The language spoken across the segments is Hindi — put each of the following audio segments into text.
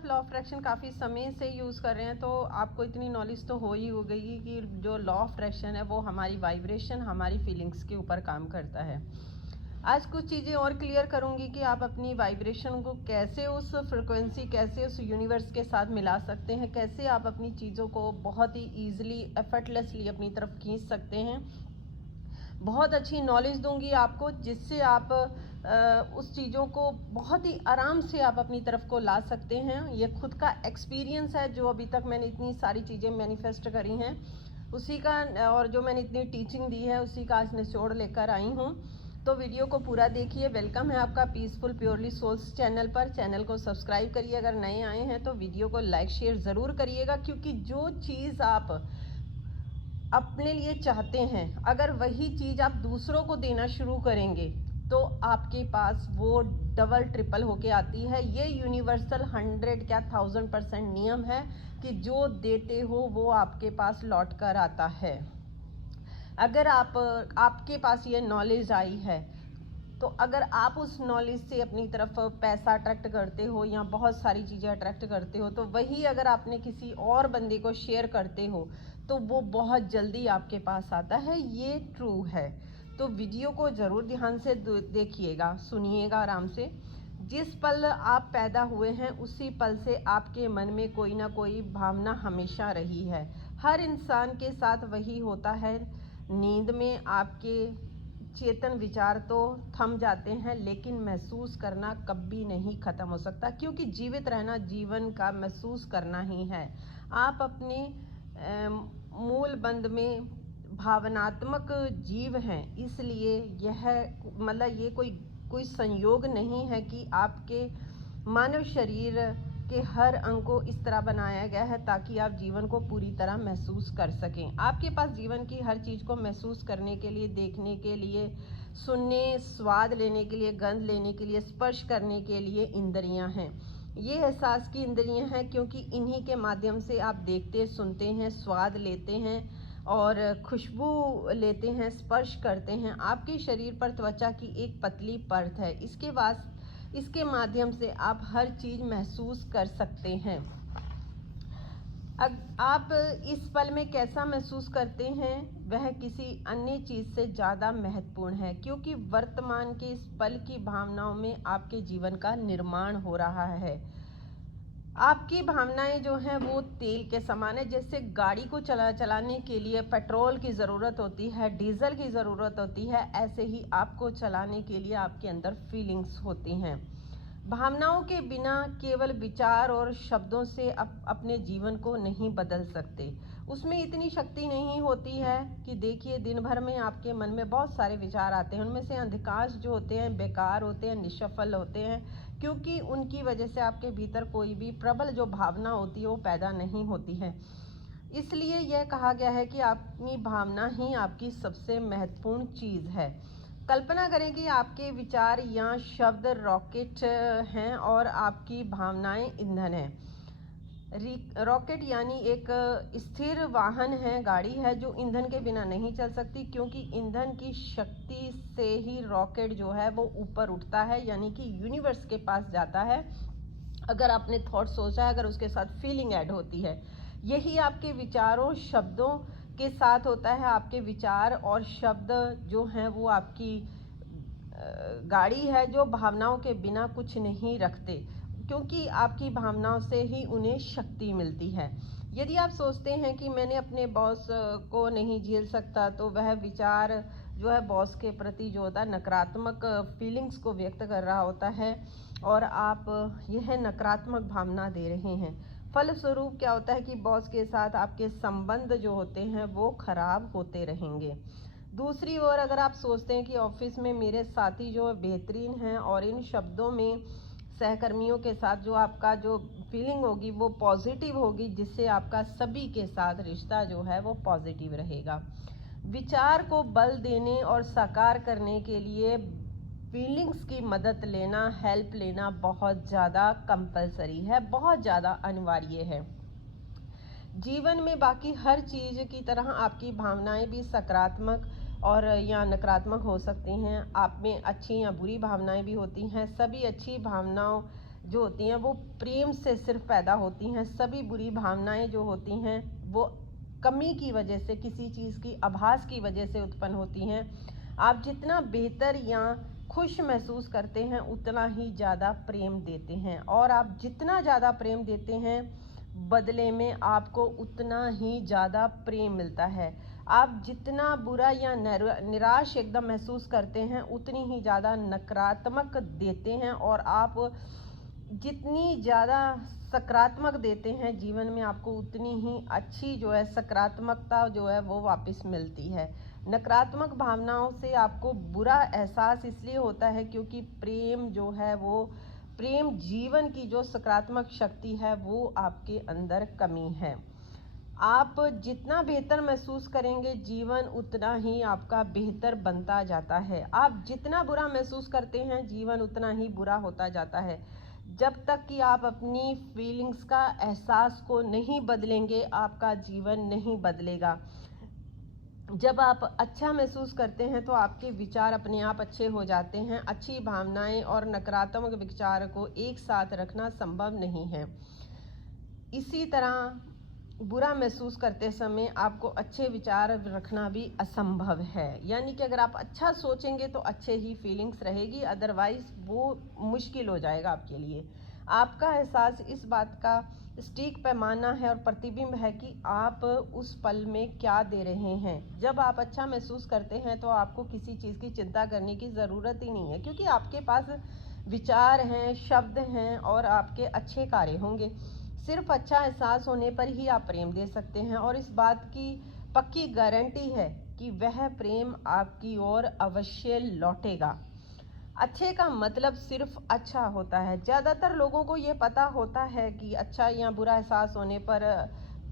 आप लॉ ऑफ अट्रैक्शन काफ़ी समय से यूज़ कर रहे हैं तो आपको इतनी नॉलेज तो हो ही हो गई कि जो लॉ ऑफ अट्रैक्शन है वो हमारी वाइब्रेशन, हमारी फीलिंग्स के ऊपर काम करता है। आज कुछ चीज़ें और क्लियर करूंगी कि आप अपनी वाइब्रेशन को कैसे, उस फ्रिक्वेंसी कैसे उस यूनिवर्स के साथ मिला सकते हैं, कैसे आप अपनी चीज़ों को बहुत ही ईजिली एफर्टलेसली अपनी तरफ खींच सकते हैं। बहुत अच्छी नॉलेज दूंगी आपको जिससे आप उस चीज़ों को बहुत ही आराम से आप अपनी तरफ को ला सकते हैं। ये खुद का एक्सपीरियंस है, जो अभी तक मैंने इतनी सारी चीज़ें मैनिफेस्ट करी हैं उसी का, और जो मैंने इतनी टीचिंग दी है उसी का आज निचोड़ लेकर आई हूँ। तो वीडियो को पूरा देखिए। वेलकम है आपका पीसफुल प्योरली सोल्स चैनल पर। चैनल को सब्सक्राइब करिए, अगर नए आए हैं तो वीडियो को लाइक शेयर ज़रूर करिएगा, क्योंकि जो चीज़ आप अपने लिए चाहते हैं अगर वही चीज़ आप दूसरों को देना शुरू करेंगे तो आपके पास वो डबल ट्रिपल होके आती है। ये यूनिवर्सल 100 क्या 1000% नियम है कि जो देते हो वो आपके पास लौट कर आता है। अगर आपके पास ये नॉलेज आई है तो अगर आप उस नॉलेज से अपनी तरफ पैसा अट्रैक्ट करते हो या बहुत सारी चीज़ें अट्रैक्ट करते हो, तो वही अगर आपने किसी और बंदे को शेयर करते हो तो वो बहुत जल्दी आपके पास आता है। ये ट्रू है। तो वीडियो को ज़रूर ध्यान से देखिएगा, सुनिएगा आराम से। जिस पल आप पैदा हुए हैं उसी पल से आपके मन में कोई ना कोई भावना हमेशा रही है। हर इंसान के साथ वही होता है। नींद में आपके चेतन विचार तो थम जाते हैं, लेकिन महसूस करना कभी नहीं ख़त्म हो सकता, क्योंकि जीवित रहना जीवन का महसूस करना ही है। आप अपने मूल बंध में भावनात्मक जीव हैं, इसलिए यह मतलब ये कोई संयोग नहीं है कि आपके मानव शरीर के हर अंग को इस तरह बनाया गया है ताकि आप जीवन को पूरी तरह महसूस कर सकें। आपके पास जीवन की हर चीज़ को महसूस करने के लिए, देखने के लिए, सुनने, स्वाद लेने के लिए, गंध लेने के लिए, स्पर्श करने के लिए इंद्रियां हैं। ये एहसास की इंद्रियां हैं क्योंकि इन्हीं के माध्यम से आप देखते, सुनते हैं, स्वाद लेते हैं और खुशबू लेते हैं, स्पर्श करते हैं। आपके शरीर पर त्वचा की एक पतली परत है, इसके माध्यम से आप हर चीज़ महसूस कर सकते हैं। आप इस पल में कैसा महसूस करते हैं वह किसी अन्य चीज़ से ज़्यादा महत्वपूर्ण है, क्योंकि वर्तमान के इस पल की भावनाओं में आपके जीवन का निर्माण हो रहा है। आपकी भावनाएं जो हैं वो तेल के समान है। जैसे गाड़ी को चलाने के लिए पेट्रोल की ज़रूरत होती है, डीजल की ज़रूरत होती है, ऐसे ही आपको चलाने के लिए आपके अंदर फीलिंग्स होती हैं। भावनाओं के बिना केवल विचार और शब्दों से अपने जीवन को नहीं बदल सकते। उसमें इतनी शक्ति नहीं होती है कि देखिए, दिन भर में आपके मन में बहुत सारे विचार आते हैं, उनमें से अधिकांश जो होते हैं बेकार होते हैं, निष्फल होते हैं, क्योंकि उनकी वजह से आपके भीतर कोई भी प्रबल जो भावना होती है वो पैदा नहीं होती है। इसलिए यह कहा गया है कि अपनी भावना ही आपकी सबसे महत्वपूर्ण चीज़ है। कल्पना करें कि आपके विचार या शब्द रॉकेट हैं और आपकी भावनाएं ईंधन हैं। रॉकेट यानी एक स्थिर वाहन है, गाड़ी है जो ईंधन के बिना नहीं चल सकती, क्योंकि ईंधन की शक्ति से ही रॉकेट जो है वो ऊपर उठता है, यानी कि यूनिवर्स के पास जाता है। अगर आपने थॉट सोचा है, अगर उसके साथ फीलिंग ऐड होती है, यही आपके विचारों शब्दों के साथ होता है। आपके विचार और शब्द जो हैं वो आपकी गाड़ी है जो भावनाओं के बिना कुछ नहीं रखते, क्योंकि आपकी भावनाओं से ही उन्हें शक्ति मिलती है। यदि आप सोचते हैं कि मैंने अपने बॉस को नहीं झेल सकता, तो वह विचार जो है बॉस के प्रति जो होता है नकारात्मक फीलिंग्स को व्यक्त कर रहा होता है, और आप यह नकारात्मक भावना दे रहे हैं। फलस्वरूप क्या होता है कि बॉस के साथ आपके संबंध जो होते हैं वो खराब होते रहेंगे। दूसरी ओर अगर आप सोचते हैं कि ऑफिस में मेरे साथी जो बेहतरीन हैं, और इन शब्दों में सहकर्मियों के साथ जो आपका जो फीलिंग होगी वो पॉजिटिव होगी, जिससे आपका सभी के साथ रिश्ता जो है वो पॉजिटिव रहेगा। विचार को बल देने और साकार करने के लिए फीलिंग्स की मदद लेना, हेल्प लेना बहुत ज़्यादा कंपलसरी है, बहुत ज़्यादा अनिवार्य है। जीवन में बाकी हर चीज़ की तरह आपकी भावनाएं भी सकारात्मक और या नकारात्मक हो सकती हैं। आप में अच्छी या बुरी भावनाएं भी होती हैं। सभी अच्छी भावनाओं जो होती हैं वो प्रेम से सिर्फ पैदा होती हैं। सभी बुरी भावनाएं जो होती हैं वो कमी की वजह से, किसी चीज़ की आभास की वजह से उत्पन्न होती हैं। आप जितना बेहतर या खुश महसूस करते हैं उतना ही ज़्यादा प्रेम देते हैं, और आप जितना ज़्यादा प्रेम देते हैं बदले में आपको उतना ही ज़्यादा प्रेम मिलता है। आप जितना बुरा या निराश एकदम महसूस करते हैं उतनी ही ज़्यादा नकारात्मक देते हैं, और आप जितनी ज़्यादा सकारात्मक देते हैं जीवन में आपको उतनी ही अच्छी जो है सकारात्मकता जो है वो वापस मिलती है। नकारात्मक भावनाओं से आपको बुरा एहसास इसलिए होता है क्योंकि प्रेम जो है वो प्रेम जीवन की जो सकारात्मक शक्ति है वो आपके अंदर कमी है। आप जितना बेहतर महसूस करेंगे जीवन उतना ही आपका बेहतर बनता जाता है। आप जितना बुरा महसूस करते हैं जीवन उतना ही बुरा होता जाता है। जब तक कि आप अपनी फीलिंग्स का एहसास को नहीं बदलेंगे आपका जीवन नहीं बदलेगा। जब आप अच्छा महसूस करते हैं तो आपके विचार अपने आप अच्छे हो जाते हैं। अच्छी भावनाएं और नकारात्मक विचार को एक साथ रखना संभव नहीं है। इसी तरह बुरा महसूस करते समय आपको अच्छे विचार रखना भी असंभव है। यानी कि अगर आप अच्छा सोचेंगे तो अच्छे ही फीलिंग्स रहेगी, अदरवाइज वो मुश्किल हो जाएगा आपके लिए। आपका एहसास इस बात का सटीक पैमाना है और प्रतिबिंब है कि आप उस पल में क्या दे रहे हैं। जब आप अच्छा महसूस करते हैं तो आपको किसी चीज़ की चिंता करने की ज़रूरत ही नहीं है, क्योंकि आपके पास विचार हैं, शब्द हैं और आपके अच्छे कार्य होंगे। सिर्फ अच्छा एहसास होने पर ही आप प्रेम दे सकते हैं, और इस बात की पक्की गारंटी है कि वह प्रेम आपकी ओर अवश्य लौटेगा। अच्छे का मतलब सिर्फ अच्छा होता है। ज़्यादातर लोगों को ये पता होता है कि अच्छा या बुरा एहसास होने पर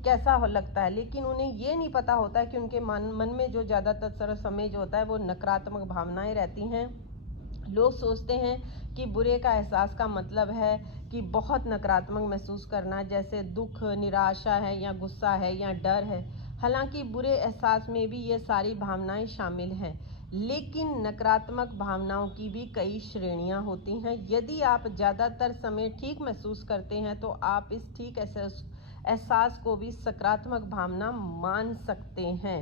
कैसा लगता है, लेकिन उन्हें ये नहीं पता होता है कि उनके मन में जो ज़्यादातर समय जो होता है वो नकारात्मक भावनाएं रहती हैं। लोग सोचते हैं कि बुरे का एहसास का मतलब है कि बहुत नकारात्मक महसूस करना, जैसे दुख, निराशा है या गुस्सा है या डर है। हालांकि बुरे एहसास में भी ये सारी भावनाएं शामिल हैं, लेकिन नकारात्मक भावनाओं की भी कई श्रेणियां होती हैं। यदि आप ज़्यादातर समय ठीक महसूस करते हैं तो आप इस ठीक एहसास को भी सकारात्मक भावना मान सकते हैं,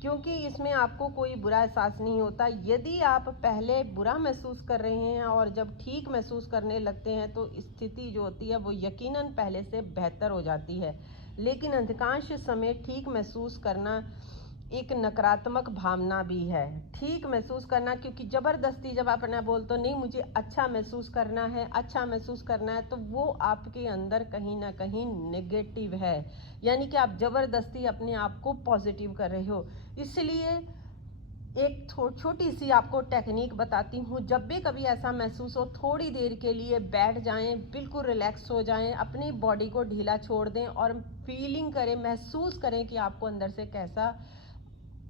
क्योंकि इसमें आपको कोई बुरा एहसास नहीं होता। यदि आप पहले बुरा महसूस कर रहे हैं और जब ठीक महसूस करने लगते हैं तो स्थिति जो होती है वो यकीनन पहले से बेहतर हो जाती है। लेकिन अधिकांश समय ठीक महसूस करना एक नकारात्मक भावना भी है। ठीक महसूस करना, क्योंकि ज़बरदस्ती जब आप अपना बोलते हो नहीं मुझे अच्छा महसूस करना है, अच्छा महसूस करना है, तो वो आपके अंदर कहीं ना कहीं नेगेटिव है। यानी कि आप ज़बरदस्ती अपने आप को पॉजिटिव कर रहे हो। इसलिए एक छोटी सी आपको टेक्निक बताती हूँ। जब भी कभी ऐसा महसूस हो थोड़ी देर के लिए बैठ जाएं, बिल्कुल रिलैक्स हो जाएं, अपनी बॉडी को ढीला छोड़ दें और फीलिंग करें, महसूस करें कि आपको अंदर से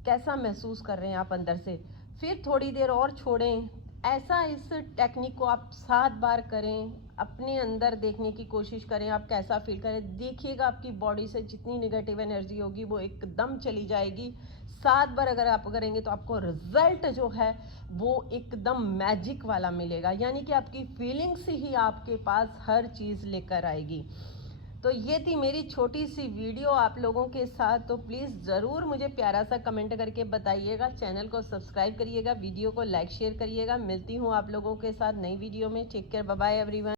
कैसा महसूस कर रहे हैं आप अंदर से। फिर थोड़ी देर और छोड़ें। ऐसा इस टेक्निक को आप 7 बार करें। अपने अंदर देखने की कोशिश करें आप कैसा फील करें। देखिएगा आपकी बॉडी से जितनी निगेटिव एनर्जी होगी वो एकदम चली जाएगी। 7 बार अगर आप करेंगे तो आपको रिजल्ट जो है वो एकदम मैजिक वाला मिलेगा। यानी कि आपकी फीलिंग्स ही आपके पास हर चीज़ लेकर आएगी। तो ये थी मेरी छोटी सी वीडियो आप लोगों के साथ। तो प्लीज़ ज़रूर मुझे प्यारा सा कमेंट करके बताइएगा, चैनल को सब्सक्राइब करिएगा, वीडियो को लाइक शेयर करिएगा। मिलती हूँ आप लोगों के साथ नई वीडियो में। Take care, bye bye everyone.